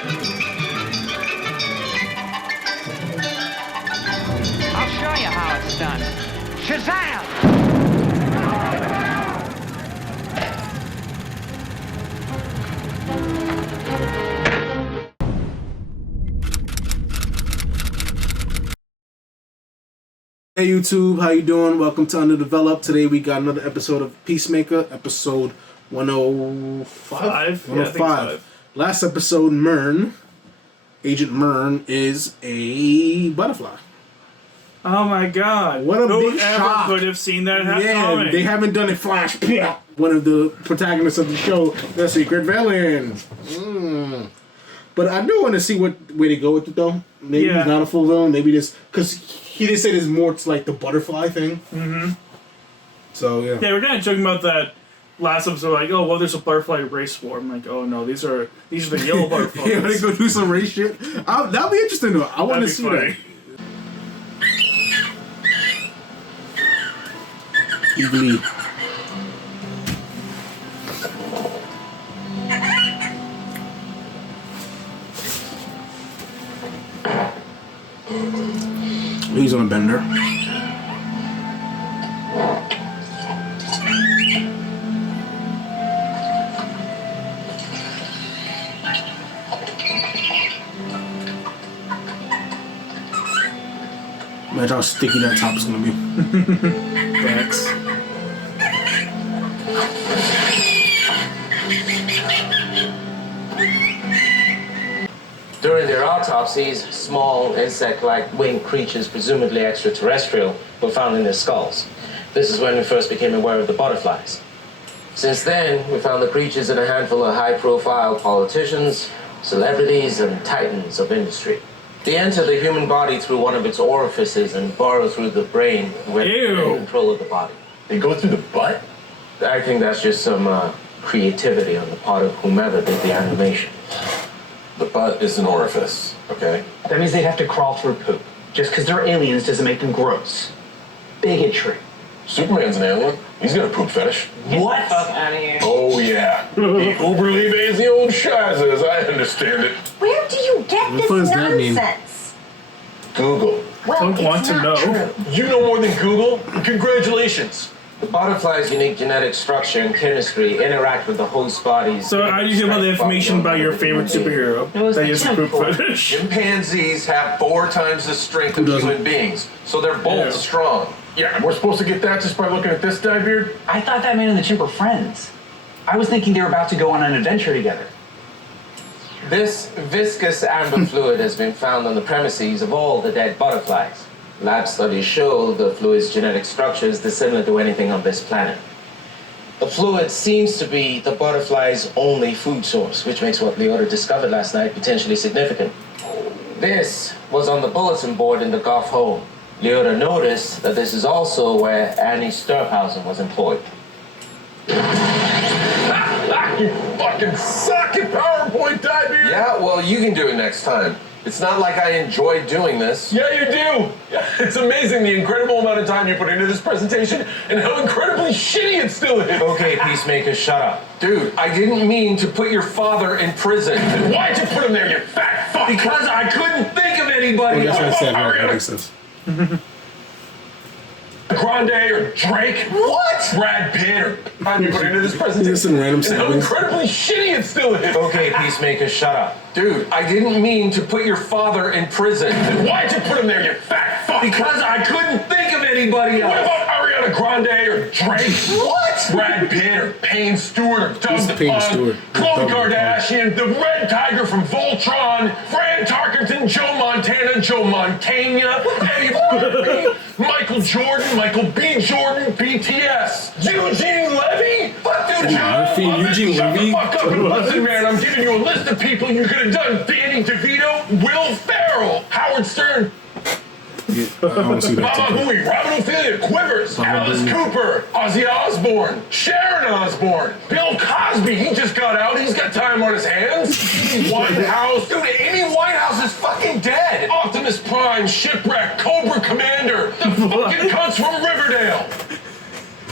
I'll show you how it's done. Shazam! Hey YouTube, how you doing? Welcome to Underdeveloped. Today we got another episode of Peacemaker, episode 105. 105. Last episode, Agent Mern is a butterfly. Oh my god. What a big shock. shock. Could have seen that Yeah, they haven't done it flash. One of the protagonists of the show, the secret villain. But I do want to see where they go with it though. Maybe he's not a full villain. Maybe this, because he did say there's more to like the butterfly thing. Mm-hmm. So yeah. Yeah, we're kind of joking about that last episode. Like, oh well, there's a butterfly race war. I'm like, oh no, these are the yellow butterflies. Yeah, they go do some race shit. That'll be interesting though. I want to see funny. that. Eagerly. He's on a bender. Imagine how sticky that top is gonna be. Thanks. During their autopsies, small insect-like winged creatures, presumably extraterrestrial, were found in their skulls. This is when we first became aware of the butterflies. Since then, we found the creatures in a handful of high-profile politicians, celebrities, and titans of industry. They enter the human body through one of its orifices and burrow through the brain when in control of the body. They go through the butt? I think that's just some creativity on the part of whomever did the animation. The butt is an orifice, okay? That means they'd have to crawl through poop. Just because they're aliens doesn't make them gross. Bigotry. Superman's an alien. He's got a poop fetish. What? Oh, yeah. He uberly bathes the old shazas. I understand it. Where do you get this does that mean? nonsense? Google. Well, Don't it's want to not know. true. You know more than Google? Congratulations. The butterfly's unique genetic structure and chemistry interact with the host bodies. So how do you feel about the information about your favorite superhero? It was That the is a poop temple. fetish. Chimpanzees have 4 times the strength of human beings, so they're both Yeah. strong. Yeah, and we're supposed to get that just by looking at this guy, Beard? I thought that man and the chimp were friends. I was thinking they were about to go on an adventure together. This viscous amber fluid has been found on the premises of all the dead butterflies. Lab studies show the fluid's genetic structure is dissimilar to anything on this planet. The fluid seems to be the butterfly's only food source, which makes what Leota discovered last night potentially significant. This was on the bulletin board in the Goff home. Leota noticed that this is also where Annie Sturphausen was employed. You fucking suck at PowerPoint, Beard! Yeah, well, you can do it next time. It's not like I enjoy doing this. Yeah, you do. It's amazing the incredible amount of time you put into this presentation and how incredibly shitty it still is. Okay, Peacemaker, shut up. Dude, I didn't mean to put your father in prison. Why'd you put him there, you fat fuck? Because I couldn't think of anybody. That's what I said. That makes sense. Grande or Drake? What? Brad Pitt or time you put into this presentation. Just some random and how siblings. incredibly shitty it still is. Okay, Peacemaker, shut up. Dude, I didn't mean to put your father in prison. Why'd you put him there, you fat fuck? Because I couldn't think of anybody What else. about Ariana Grande or Drake? What? Brad Pitt or Payne Stewart or Doug Who's the Payne Pug, Stewart? Khloe Doug the Pug. Kardashian, the Red Tiger from Voltron, Fran Tarkenton, Joe Montana, Joe Montana, Eddie Murphy, Michael Jordan, Michael B. Jordan, BTS, Eugene Levy? Fuck dude, Murphy, Eugene Shut Levy? the fuck up and listen, man. I'm giving you a list of people you could have done. Danny DeVito, Will Ferrell, Howard Stern, Yeah, I don't see that. Baba Booey, Robin Ophelia, Quivers, Baba Alice Booey. Cooper, Ozzy Osbourne, Sharon Osbourne, Bill Cosby, he just got out, he's got time on his hands. Whitehouse, Dude, Amy Winehouse is fucking dead. Optimus Prime, Shipwreck, Cobra Commander, the fucking cunts from Riverdale.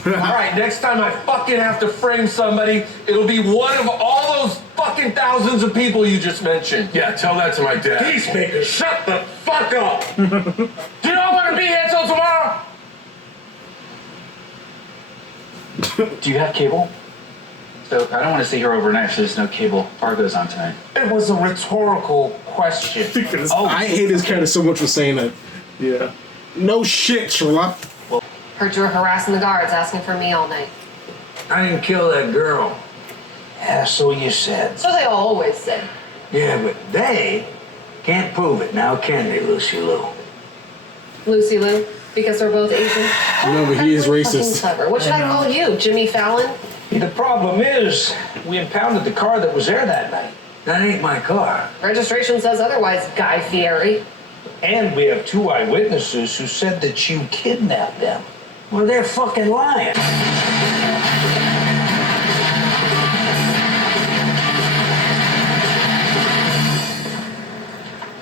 All right, next time I fucking have to frame somebody, it'll be one of all those fucking thousands of people you just mentioned. Yeah, tell that to my dad. Peacemaker, shut the fuck up. Do you not want to be here till tomorrow? Do you have cable? So I don't want to stay here overnight if there's no cable. Fargo's on tonight. It was a rhetorical question. I hate this character so much for saying that. Yeah. No shit, Sherlock. Heard you were harassing the guards, asking for me all night. I didn't kill that girl. Yeah, so you said. So they always say. Yeah, but they can't prove it now, can they, Lucy Lou? Lucy Lou, because they're both Asian. No, but he is Fucking racist. clever. What should I call you, Jimmy Fallon? The problem is, we impounded the car that was there that night. That ain't my car. Registration says otherwise, Guy Fieri. And we have 2 eyewitnesses who said that you kidnapped them. Well, they're fucking lying.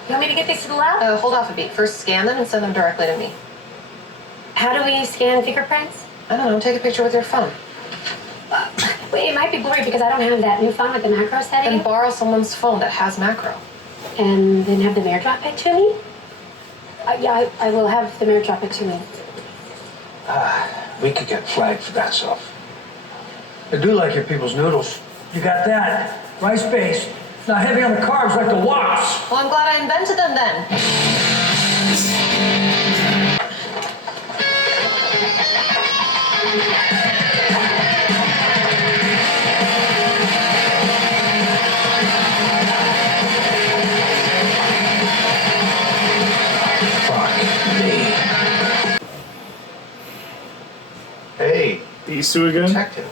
You want me to get these to the lab? Hold off a beat. First scan them and send them directly to me. How do we scan fingerprints? I don't know, take a picture with your phone. Wait, it might be blurry because I don't have that new phone with the macro setting. Then borrow someone's phone that has macro. And then have the mayor drop it to me? Yeah, I will have the mayor drop it to me. We could get flagged for that stuff. I do like your people's noodles. You got that. Rice based. Not heavy on the carbs like the wops. Well, I'm glad I invented them then. Hey, These two again? detective.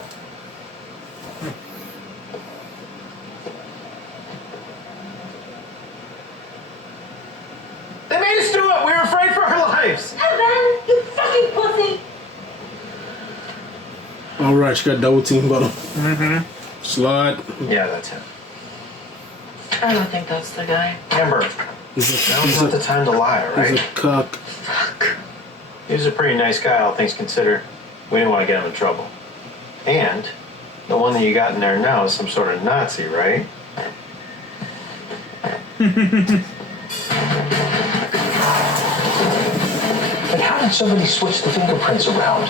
They made us do it. We were afraid for our lives. Evan, you fucking pussy! All right, she got double team bottom. Mm-hmm. Slide. Yeah, that's him. I don't think that's the guy. Amber, now's not the time to lie, He's right? a cuck. Fuck. He was a pretty nice guy, all things considered. We didn't want to get him in trouble. And the one that you got in there now is some sort of Nazi, right? But how did somebody switch the fingerprints around?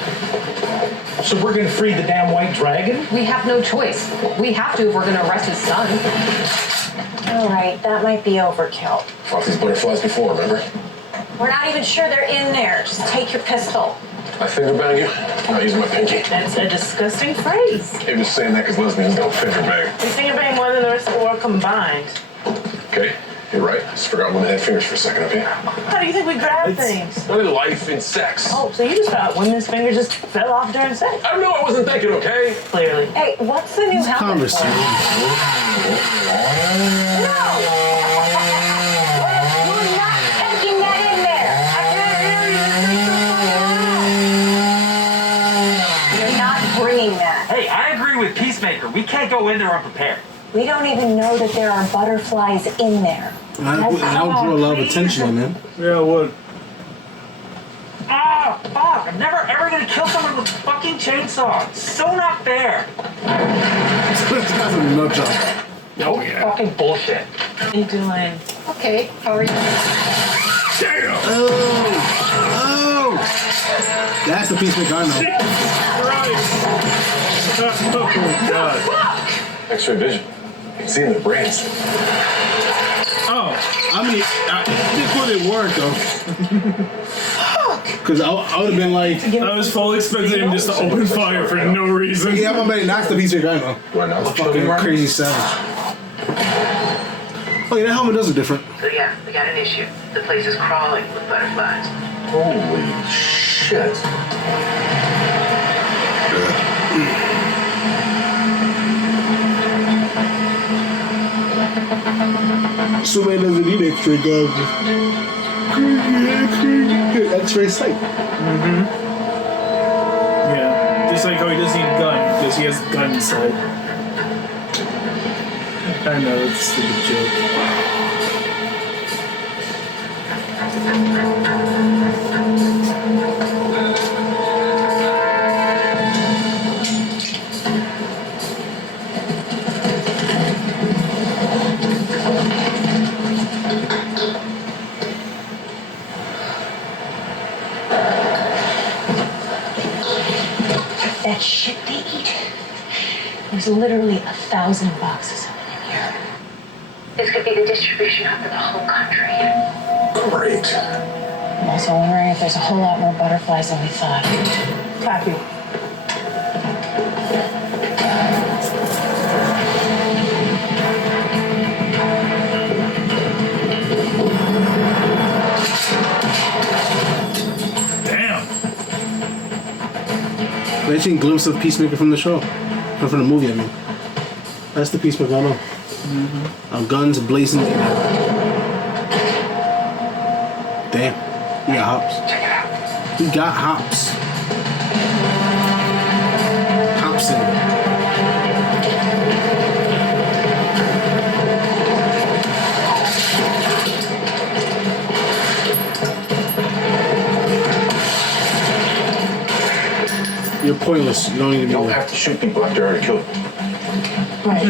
So we're gonna free the damn white dragon? We have no choice. We have to if we're gonna arrest his son. All right, that might be overkill. Fought these butterflies before, remember? We're not even sure they're in there. Just take your pistol. I finger bang you. I'm not using my pinky. That's a disgusting phrase. He was saying that because lesbians don't finger bang. We finger bang more than the rest of the world combined. Okay, you're right. I just forgot women had fingers for a second, okay? How do you think we grab things? Only life and sex. Oh, so you just thought women's fingers just fell off during sex? I don't know. I wasn't thinking, okay? Clearly. Hey, what's the new helmet Conversation. for? No! You're not taking that in there! I can't hear you! You're not bringing that. Hey, I agree with Peacemaker. We can't go in there unprepared. We don't even know that there are butterflies in there. That would draw a lot of attention on him. Yeah, it would. Ah, fuck. I'm never ever gonna kill someone with a fucking chainsaw. It's so not fair. That's a nut job. Oh, yeah. Fucking bullshit. How are you doing? Okay, how are you? Oh! That's the Peacemaker I know. Oh, God. X-ray vision. You can see in the brains. Oh. I mean, it didn't work though. Because I would have been like, I was fully expecting him just to open fire for no reason. yeah, my man, that's the Peacemaker I know. Do I know? Fucking crazy savage. Oh yeah, that helmet does look different. So yeah, we got an issue. The place is crawling with butterflies. Holy shit. So man doesn't need X-ray guns. X-ray sight. Yeah. Just like how he doesn't need a gun, because he has a gun inside. I know, it's a stupid joke. much shit they eat. There's literally 1,000 boxes of it in here. This could be the distribution hub for the whole country. Great. I'm also wondering if there's a whole lot more butterflies than we thought. Copy. Damn. Imagine a glimpse of Peacemaker from the show. Or from the movie, I mean. That's the Peacemaker I know. Guns blazing. Damn. He got hops. Check it out. He got hops. Hopson. You're pointless. You don't need to be You don't there. have to shoot people after you already killed them. Right.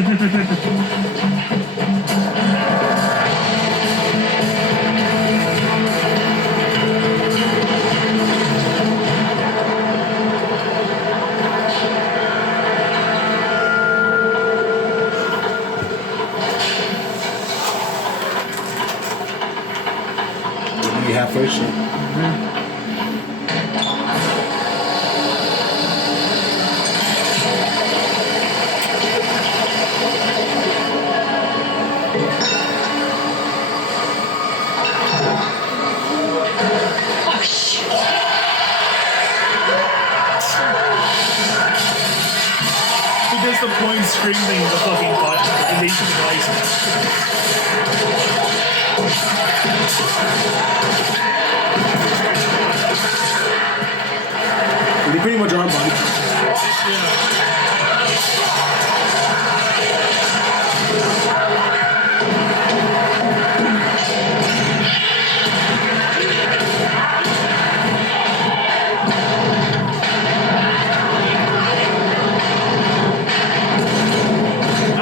You halfway shit. Oh, shit. He does the point scream thing, the fucking button, invasive device. They pretty much are, buddy.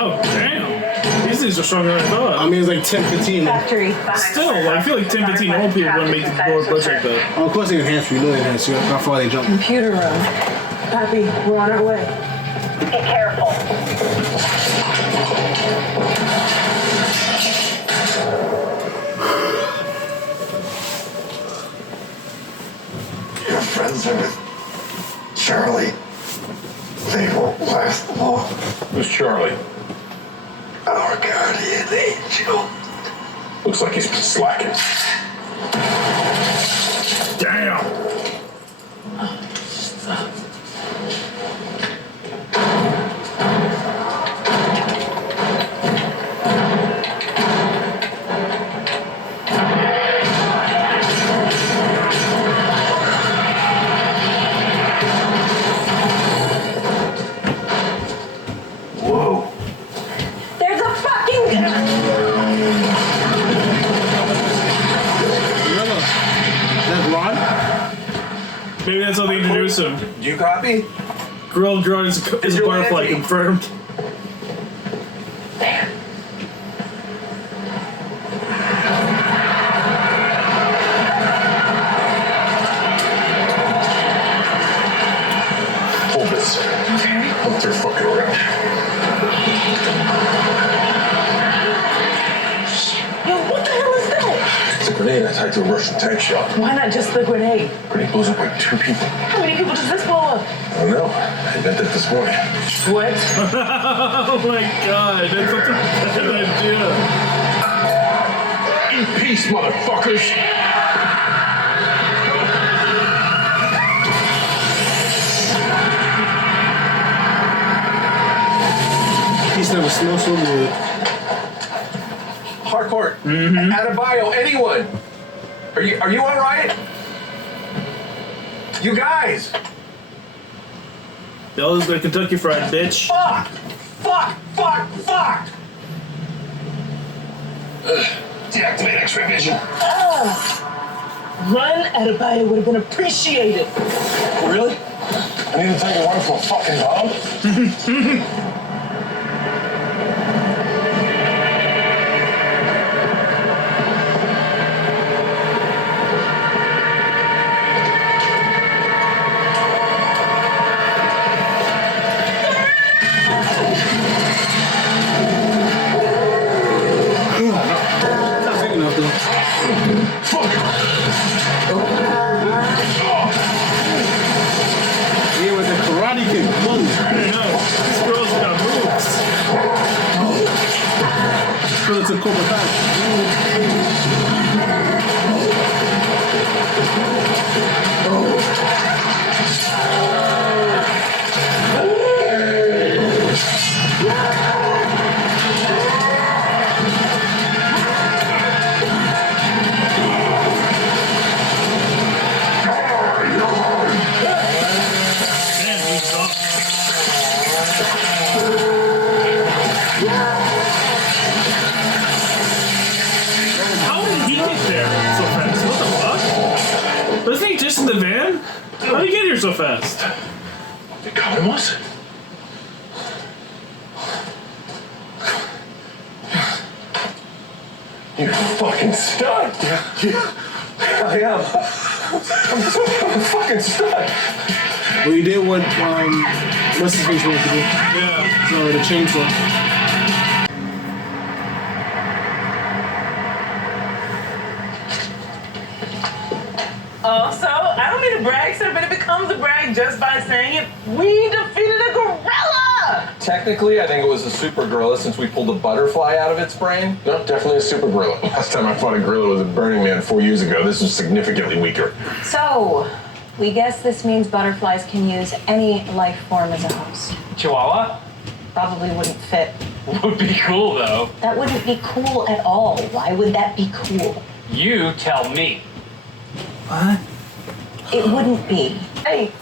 Oh, damn. These things are stronger than I thought. I mean, it's like 10, 15. Factory. Still, I feel like 10, 15 old people wouldn't make the board budget like that. Oh, of course they enhance. We know they enhance. You know how far they jump. Computer room. Copy. We're on our way. Be careful. Your friends are with Charlie. They won't last long. Who's Charlie? Our guardian angel. Looks like he's been slacking. Damn. Whoa. There's a fucking gun. That's Rod? Maybe that's how they introduce him. Do you copy? Grilled Drone is a butterfly confirmed. Hold this. Okay. Hope they're fucking around. Yo, what the hell is that? It's a grenade I tied to a Russian tank shell. Why not just the grenade? Grenade blows up like 2 people. How many people does this blow up? I don't know. I invented it this morning. What? Oh my god, that's such a bad idea. In peace, motherfuckers! He's never smells so good. Harcourt, Adebayo, anyone? Are you all right? You guys! Y'all is the Kentucky Fried bitch. Fuck! Fuck! Deactivate X-ray vision. Run at a bio would have been appreciated. Really? I need to take a run for a fucking dog? How did he get there so fast? What the fuck? Wasn't he just in the van? How did he get here so fast? They caught him us? You're fucking stunned. Yeah. I am. I'm a fucking stud. Well, you did what what's his face wanted to do. Yeah. So the chainsaw. Also, I don't mean to brag, sir, but it becomes a brag just by saying it. We defeated a gorilla! Technically, I think it was a super gorilla since we pulled a butterfly out of its brain. No, definitely a super gorilla. Last time I fought a gorilla was at Burning Man 4 years ago. This is significantly weaker. So, we guess this means butterflies can use any life form as a host. Chihuahua? Probably wouldn't fit. Would be cool, though. That wouldn't be cool at all. Why would that be cool? You tell me. What? It wouldn't be. Hey,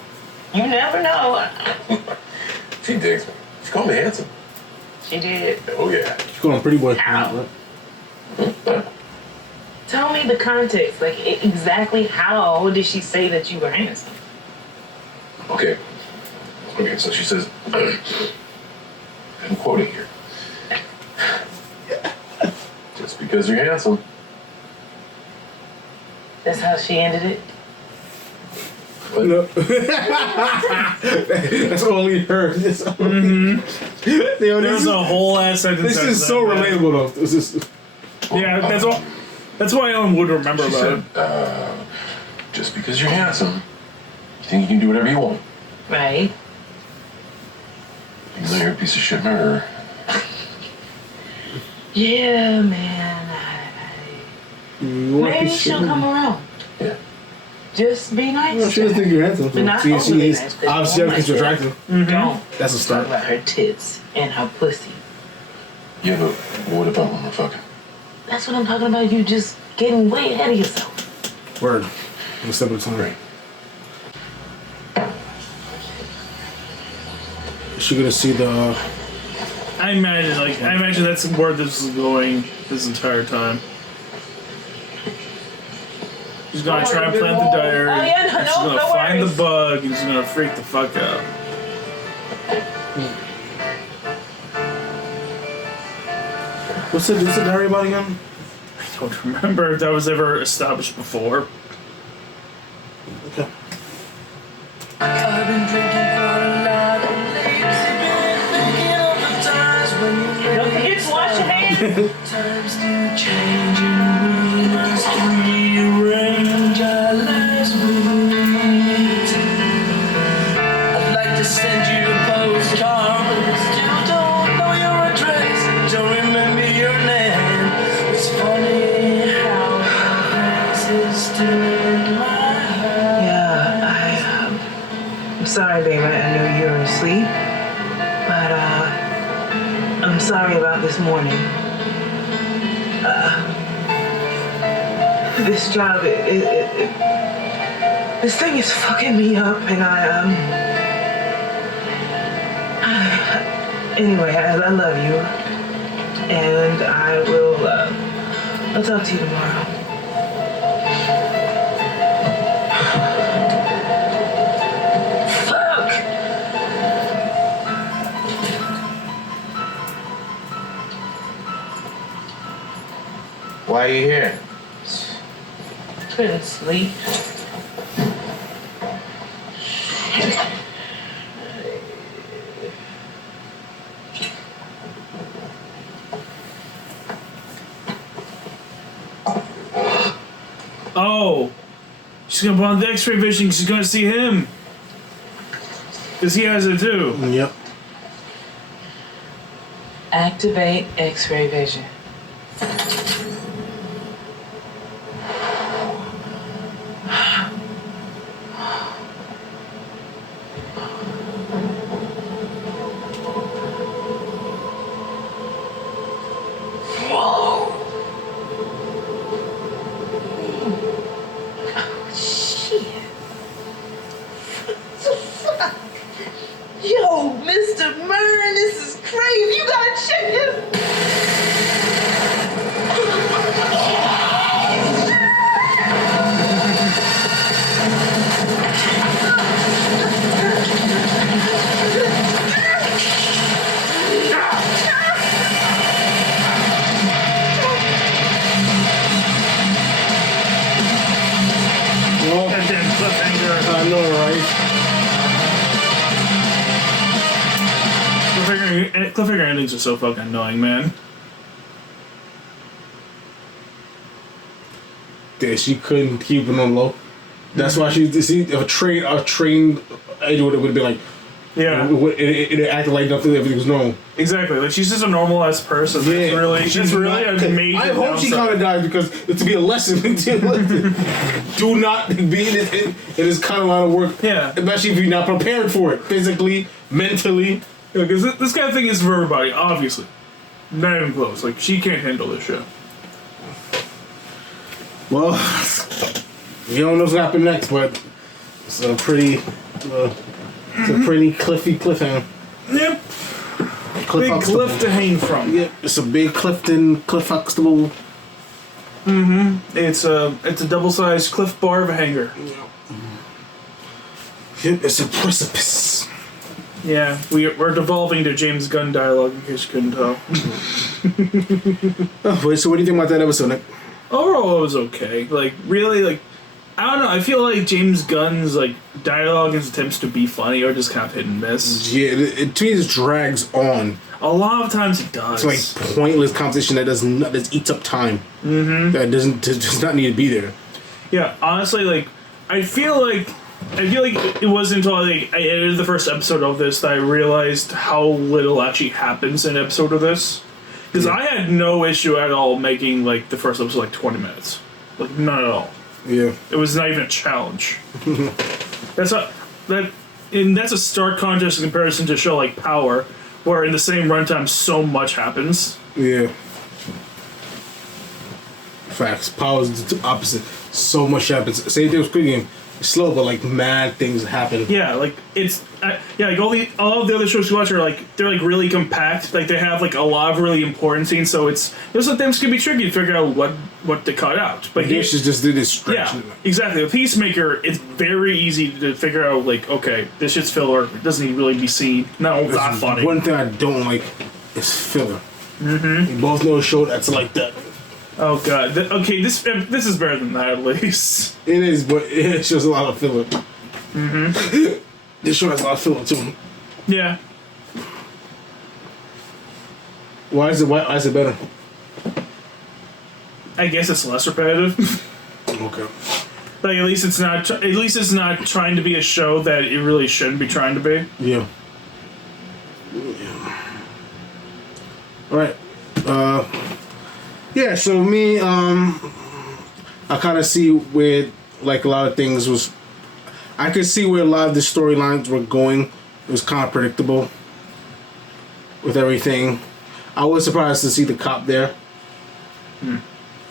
you never know. She digs me. She called me handsome. She did. Oh, yeah. She's calling pretty boy. Ow. Tell me the context. Like, exactly how did she say that you were handsome? Okay, so she says, I'm quoting here. Just because you're handsome. That's how she ended it? No. That's only her. It's only... There's a whole ass sentence. This is so relatable, though. This is... Yeah, that's why Ellen would remember She about said, just because you're handsome, you think you can do whatever you want. Right. Even though you're a piece of shit murderer. Yeah, man. Maybe she'll come around. Yeah. Just be nice. Well, she doesn't think you're handsome. But not She overly is nice, 'cause obviously oh because you're my attractive. God. Don't. That's a start. Talk about her tits and her pussy. Yeah, but what about when we're fucking? That's what I'm talking about. You just getting way ahead of yourself. Word. One step at a time. Right. Is she gonna see the... I imagine that's where this is going this entire time. She's gonna try and plant the diary. Oh, yeah, and she's no gonna find worries. the bug and she's gonna freak the fuck out. What's the diary about again? I don't remember if that was ever established before. Okay. I've been drinking quite a lot lately. Don't forget to wash your hands. Times do change and we must rearrange our lives with it. I'd like to send you a postcard, but still don't know your address. Don't remember your name. It's funny how your face is still in my heart. Yeah, I'm sorry, baby. I know you're asleep, but I'm sorry about this morning. This job, this thing is fucking me up, and anyway, I love you, and I will, I'll talk to you tomorrow. Fuck! Why are you here? Couldn't sleep. Oh, she's gonna put on the X-ray vision. She's gonna see him because he has it too. Yep. Activate X-ray vision. cliffhanger endings are so fucking annoying, man. Yeah, she couldn't keep it on low. That's why she see a trained agent would have been like, yeah, it acted like nothing, everything was normal. Exactly, like she's just a normal ass person. Yeah, It's really a major. I hope she kind of died because it's to be a lesson. Do not be in this kind of line of work. Yeah, especially if you're not prepared for it physically, mentally. Because this kind of thing is for everybody, obviously. Not even close. Like she can't handle this shit. Well, you don't know what's happening next, but it's a pretty cliffy cliffhanger. Yep. Big cliff to hang from. Yep, it's a big Cliff Huxtable. It's a double-sized Cliff Bar of a hanger. Yep, it's a precipice. Yeah, we're devolving to James Gunn dialogue in case you couldn't tell. Oh, wait, so what do you think about that episode, Nick? Overall, it was okay. Like, really, like, I don't know. I feel like James Gunn's like dialogue and his attempts to be funny are just kind of hit and miss. Yeah, it to me just drags on. A lot of times it does. It's like pointless conversation that eats up time. That does not need to be there. Yeah, honestly, like I feel like it wasn't until like I edited the first episode of this that I realized how little actually happens in an episode of this. Because I had no issue at all making like the first episode like 20 minutes, like not at all. Yeah, it was not even a challenge. That's a stark contrast in comparison to a show like Power, where in the same runtime so much happens. Yeah. Facts. Power is the opposite. So much happens. Same thing with Squid Game. It's slow, but like mad things happen. Yeah, like it's like all of the other shows you watch are like they're like really compact. Like they have like a lot of really important scenes, so sometimes can be tricky to figure out what to cut out. But this is just the distraction. Yeah, exactly. With Peacemaker, it's very easy to figure out like, okay, this shit's filler. It doesn't need to really be seen. No, it's not funny. One thing I don't like is filler. We both know a show that's like that. Oh god. Okay, this is better than that at least. It is, but it shows a lot of filler. This show has a lot of filler too. Yeah. Why is it better? I guess it's less repetitive. Okay. Like at least it's not trying to be a show that it really shouldn't be trying to be. Yeah. All right. Yeah, so me, I kind of see where, like, a lot of things was... I could see where a lot of the storylines were going. It was kind of predictable with everything. I was surprised to see the cop there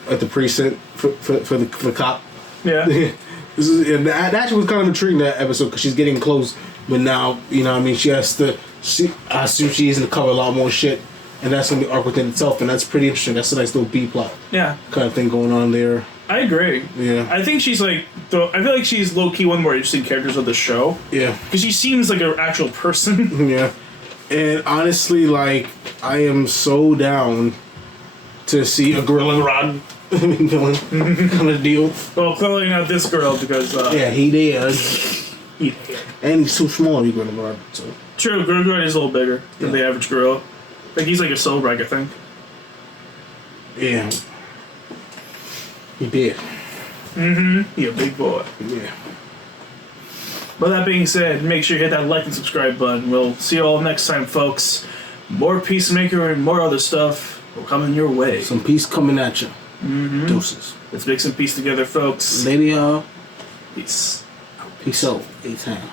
at the precinct for the cop. Yeah. That actually was kind of intriguing, that episode, because she's getting close, but now, you know what I mean, I assume she's going to cover a lot more shit. And that's going to be arc within itself, and that's pretty interesting. That's a nice little B plot, kind of thing going on there. I agree. Yeah, I think she's like, I feel like she's low key one of the more interesting characters of the show. Yeah, because she seems like an actual person. Yeah, and honestly, like I am so down to see a gorilla rod villain kind of deal. Well, clearly not this girl because yeah, he did. And he's so small, he gorilla rod. So true, gorilla is a little bigger than the average gorilla. Like he's like a Silverback, I think. Yeah. He did. He a big boy. Yeah. But that being said, make sure you hit that like and subscribe button. We'll see you all next time, folks. More Peacemaker and more other stuff will come in your way. Some peace coming at you. Doses. Let's make some peace together, folks. Maybe peace. Peace out. A-town.